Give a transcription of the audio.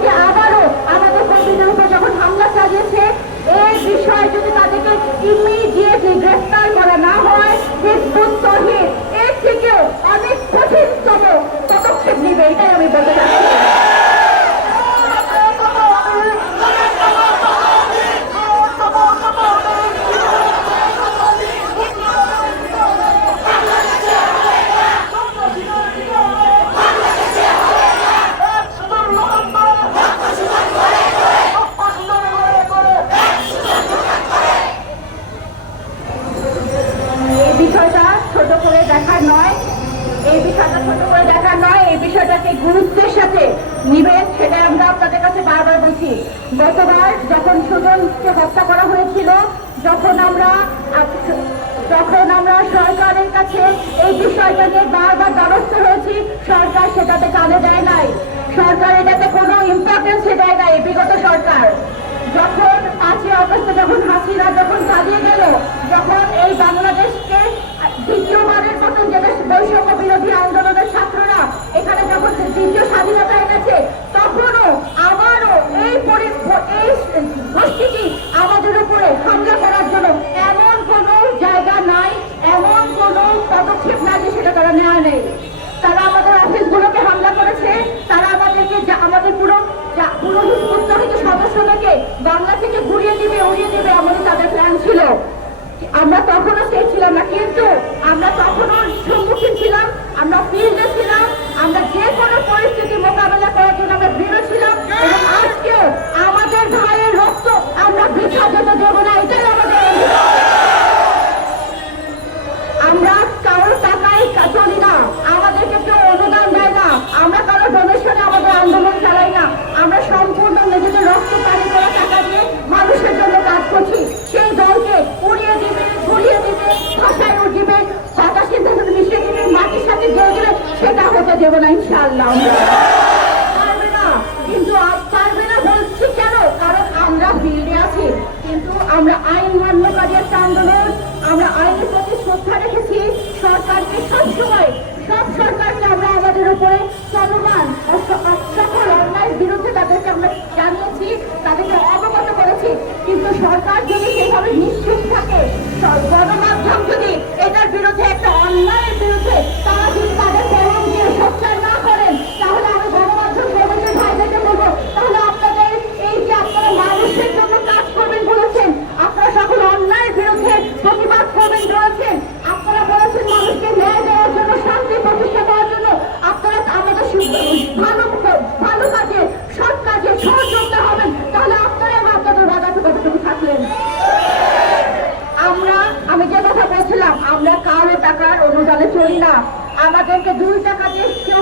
家 দেখা নয়, এই বিষয়টাকে গুরুত্বের সাথে নিবেন সেটাই আমরা আপনাদের কাছে বারবার বলছি। গতবার যখন সুজনকে হত্যা করা হয়েছিল, যখন আমরা যখন আমরা সরকারের কাছে এই বিষয়টা নিয়ে বারবার দ্বারস্থ হয়েছি, সরকার সেটাতে কানে দেয় নাই। সরকার এটাতে কোনো ইম্পর্টেন্স দেয় নাই বিগত সরকার। যখন পাঁচই অগস্টে যখন হাসিনা, যখন পদক্ষেপ না যে সেটা তারা নেওয়া নেই। তারা আমাদের অফিসগুলোকে হামলা করেছে। তারা আমাদেরকে আমাদের পুরো পুরো হিজবুত সদস্যদেরকে বাংলা থেকে ঘুরিয়ে দিবে উড়িয়ে দিবে আমাদের তাদের প্ল্যান ছিল। আমরা তখনও সেই ছিলাম না, কিন্তু আমরা তখনও সম্মুখীন ছিলাম। আমরা ফিল্ডে ছিলাম। দেবো না, ইনশাআল্লাহ। পারবে না। কিন্তু পারবে না বলছি কেন? কারণ আমরা ফিল্ডে আছি। কিন্তু আমরা আইন মান্যকারী একটা আন্দোলন, আমরা আইনের প্রতি শ্রদ্ধা রেখেছি। আমি যে কথা বলছিলাম, আমরা কারও টাকার অনুদানে চলি না। আমাদেরকে দুই টাকা দিয়ে কেউ